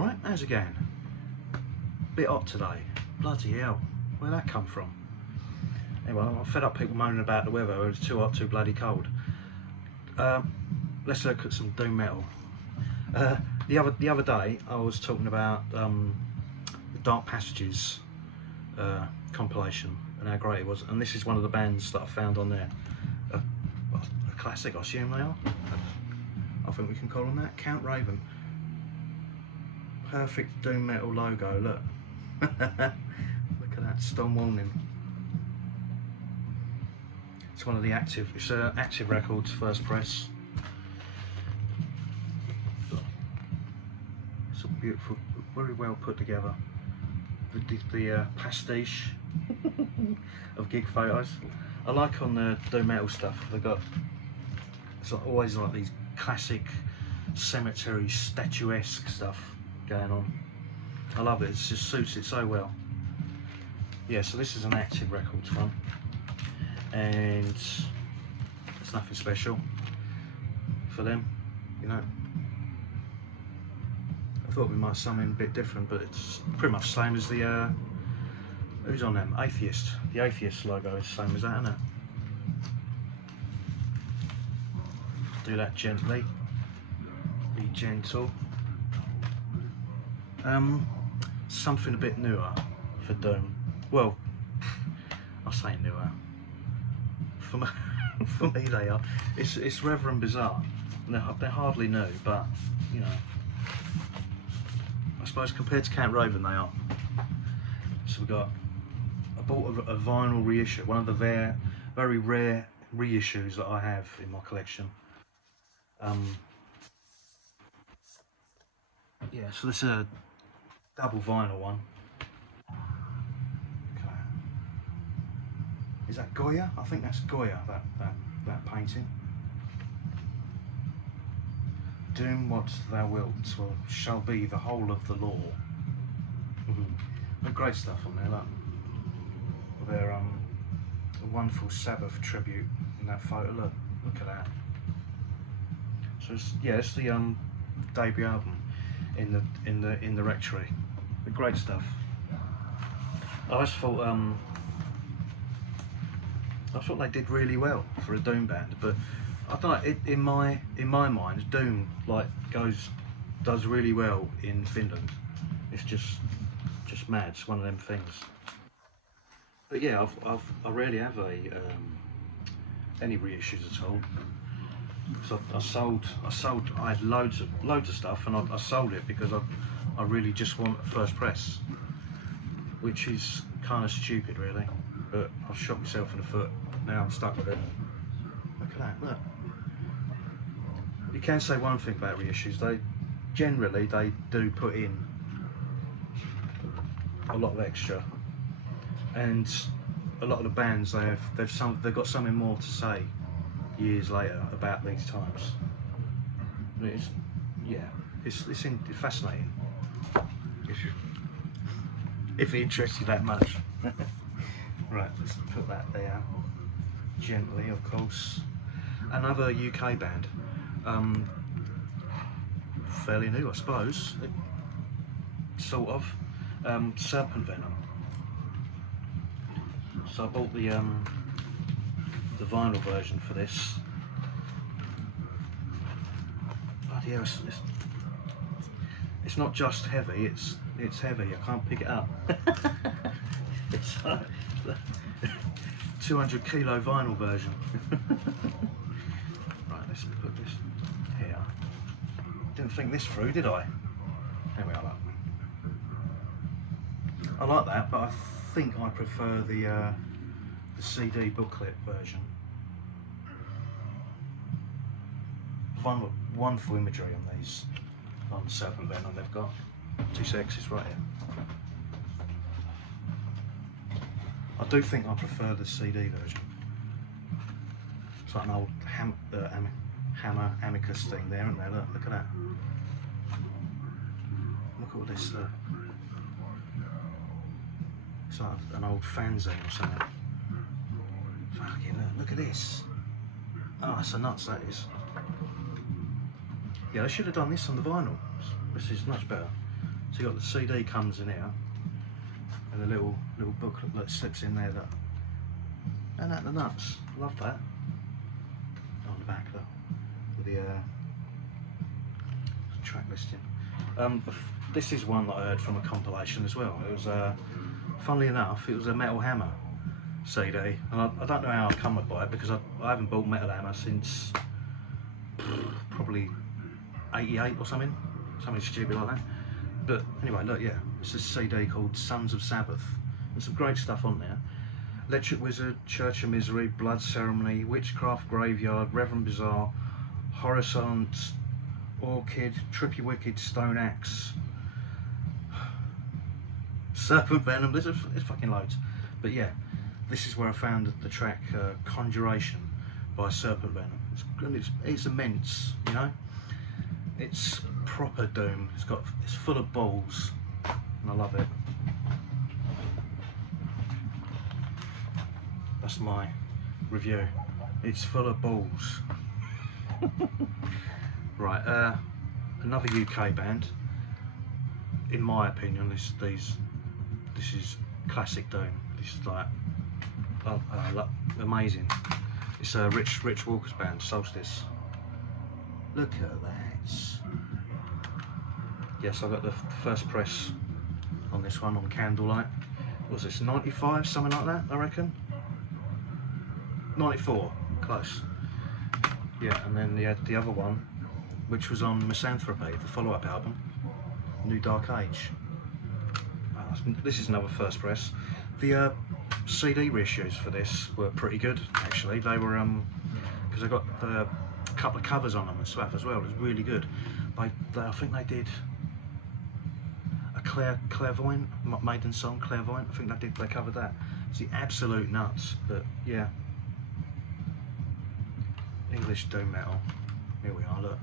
Alright, how's it going? Bit hot today. Bloody hell, where'd that come from? Anyway, I'm fed up people moaning about the weather. It's too hot, too bloody cold. Let's look at some doom metal. The other day I was talking about the Dark Passages compilation and how great it was, and this is one of the bands that I found on there. A classic, I assume they are. I think we can call them that. Count Raven. Perfect doom metal logo. Look. Look at that. Storm Warning. It's one of the active. It's Active Records first press. It's all beautiful, very well put together. The pastiche of gig photos. I like on the doom metal stuff. They've got always like these classic cemetery statuesque stuff going on. I love it. It just suits it so well. Yeah. So this is an Active Records one, and it's nothing special for them, you know. I thought we might have something a bit different, but it's pretty much the same as the who's on them? Atheist. The Atheist logo is the same as that, isn't it? Do that gently. Be gentle. Something a bit newer for doom. Well, I say newer. For me, for me they are. It's Reverend Bizarre. They're hardly new, but you know, I suppose compared to Count Raven they are. So I bought a vinyl reissue, one of the very rare reissues that I have in my collection. Yeah, so this is a double vinyl one. Okay. Is that Goya? I think that's Goya, that painting. Doom what thou wilt shall be the whole of the law. Great stuff on there, look. They're a wonderful Sabbath tribute in that photo. Look at that. So it's the debut album in the Rectory. The great stuff. I just thought they did really well for a doom band, but I don't know. In my mind, doom does really well in Finland. It's just mad. It's one of them things. But yeah, I rarely have any reissues at all. So I had loads of stuff, and I sold it because I really just want a first press, which is kind of stupid really, but I've shot myself in the foot. Now I'm stuck with it. Look at that, look. You can say one thing about reissues, they generally do put in a lot of extra, and a lot of the bands they've got something more to say years later about these times. It's fascinating if it interests you that much. Right, let's put that there gently, of course. Another UK band, fairly new I suppose, sort of. Serpent Venom. So I bought the vinyl version for this. Bloody hell, it's not just heavy, it's heavy. I can't pick it up. It's 200 kilo vinyl version. Right, let's put this here. Didn't think this through, did I? There we are. Look. I like that, but I think I prefer the CD booklet version. Wonderful imagery on these, on Serpent Venom. They've got 2 sexes right here. I do think I prefer the CD version. It's like an old Hammer Amicus thing there, isn't there? Look at that. Look at all this. It's like an old fanzine or something. Fucking look at this. Oh, that's a nuts, that is. Yeah, they should have done this on the vinyl. This is much better. So you got the CD comes in here, and a little booklet that slips in there. That, and that the nuts. Love that. On the back though, with the track listing. This is one that I heard from a compilation as well. It was, funnily enough, it was a Metal Hammer CD, and I don't know how I come by it because I haven't bought Metal Hammer since probably '88 or something stupid like that. But anyway, look, yeah, it's a CD called Sons of Sabbath. There's some great stuff on there. Electric Wizard, Church of Misery, Blood Ceremony, Witchcraft Graveyard, Reverend Bizarre, Horizont, Orchid, Trippy Wicked, Stone Axe, Serpent Venom. There's fucking loads. But yeah, this is where I found the track Conjuration by Serpent Venom. It's immense, you know. It's proper doom. It's full of balls, and I love it. That's my review. It's full of balls. Right, another UK band. In my opinion, this is classic doom. This is like amazing. It's Rich Walker's band, Solstice. Look at that. Yes, I got the first press on this one on Candlelight. What was this, 95, something like that, I reckon? 94, close. Yeah, and then you had the other one, which was on Misanthropy, the follow-up album, New Dark Age. This is another first press. The CD reissues for this were pretty good, actually. They were, because I got a couple of covers on them and stuff as well. It was really good. I think they did a Clairvoyant, Maiden song, Clairvoyant. I think they covered that. It's the absolute nuts, but yeah. English doom metal. Here we are. Look,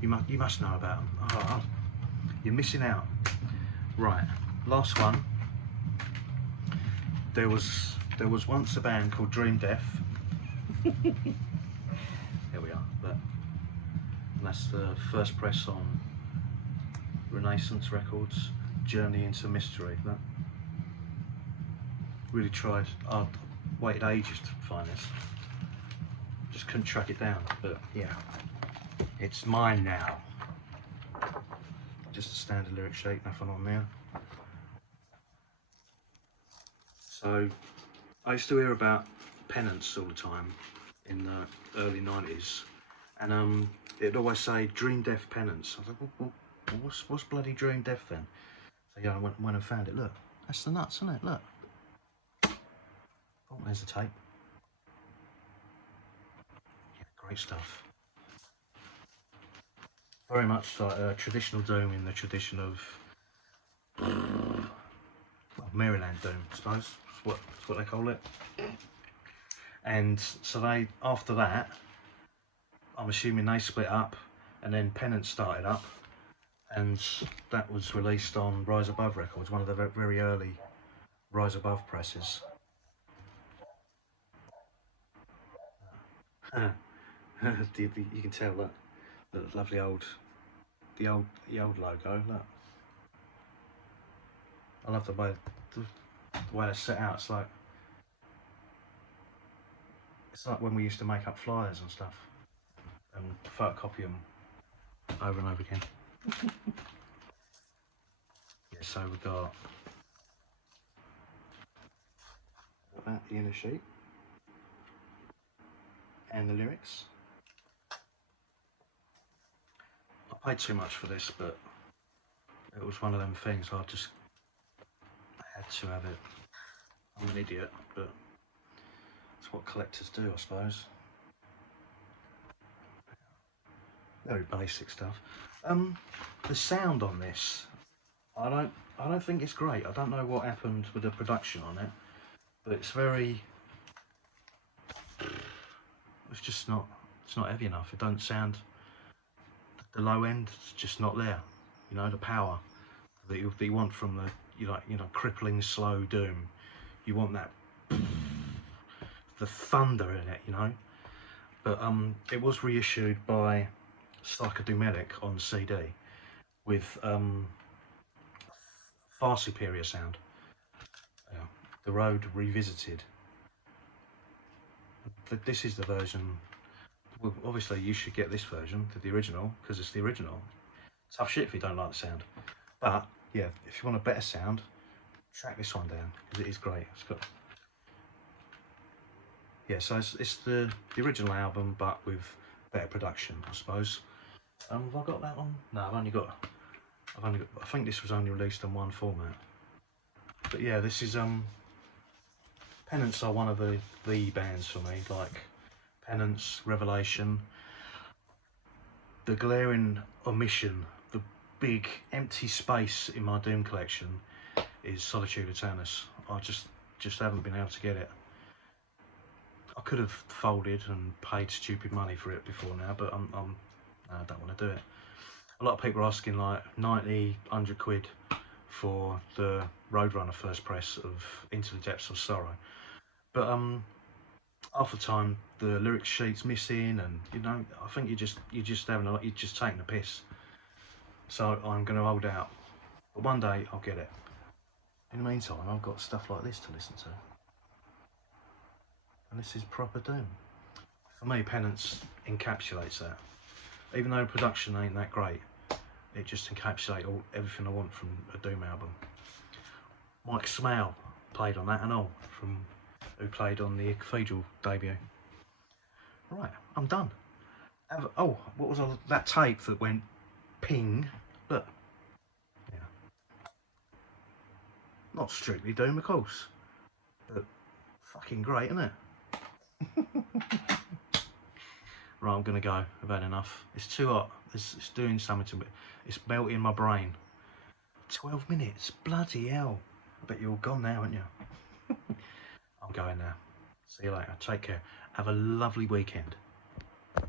you must know about them. Oh, you're missing out. Right, last one. There was once a band called Dream Death. Here we are. Look. And that's the first press on Renaissance Records, Journey into Mystery. Look. Really tried. I waited ages to find this. Just couldn't track it down, but yeah, it's mine now. Just a standard lyric sheet, nothing on there. So I used to hear about Penance all the time in the early 90s, and it'd always say Dream Death Penance. I was like, well, what's bloody Dream Death then? So yeah, I went and found it. Look, that's the nuts, isn't it? Look. Oh, there's the tape. Yeah, great stuff. Very much like traditional doom in the tradition of Maryland doom, I suppose. That's what they call it. And so after that, I'm assuming they split up, and then Penance started up, and that was released on Rise Above Records, one of the very early Rise Above presses. You can tell that the lovely the old logo. Look, I love the way it's set out. It's like when we used to make up flyers and stuff and photocopy them over and over again. Yeah, so we got that, the inner sheet and the lyrics. I paid too much for this, but it was one of them things I had to have it. I'm an idiot, but it's what collectors do, I suppose. Very basic stuff. The sound on this, I don't think it's great. I don't know what happened with the production on it, but it's not heavy enough. It don't sound, the low end is just not there. You know, the power that you want from the crippling slow doom. You want that, the thunder in it, you know. But it was reissued by Psychodumelic on CD with far superior sound. The Road Revisited. This is the version. Well, obviously you should get this version, the original, because it's the original. Tough shit if you don't like the sound. But yeah, if you want a better sound, track this one down because it is great. It's got so it's the original album but with better production, I suppose. Have I got that one? No, I've only got. I think this was only released in one format. But yeah, this is Penance are one of the bands for me, like Penance, Revelation. The glaring omission, the big empty space in my Doom collection is Solitude Eternus. I just haven't been able to get it. I could have folded and paid stupid money for it before now, but I don't want to do it. A lot of people are asking like 90, 100 quid for the Roadrunner first press of Into the Depths of Sorrow, but half the time the lyric sheet's missing, and you know, I think you're just taking a piss. So I'm going to hold out, but one day I'll get it. In the meantime, I've got stuff like this to listen to, and this is proper Doom. For me, Penance encapsulates that. Even though production ain't that great, it just encapsulates everything I want from a Doom album. Mike Smale played on that and all, who played on the Cathedral debut. Right, I'm done. Oh, what was that tape that went ping? Look. Yeah. Not strictly Doom, of course, but fucking great, isn't it? Right, I'm gonna go. I've had enough. It's too hot. It's doing something to me. It's melting my brain. 12 minutes. Bloody hell. I bet you're all gone now, aren't you? I'm going now. See you later. Take care. Have a lovely weekend.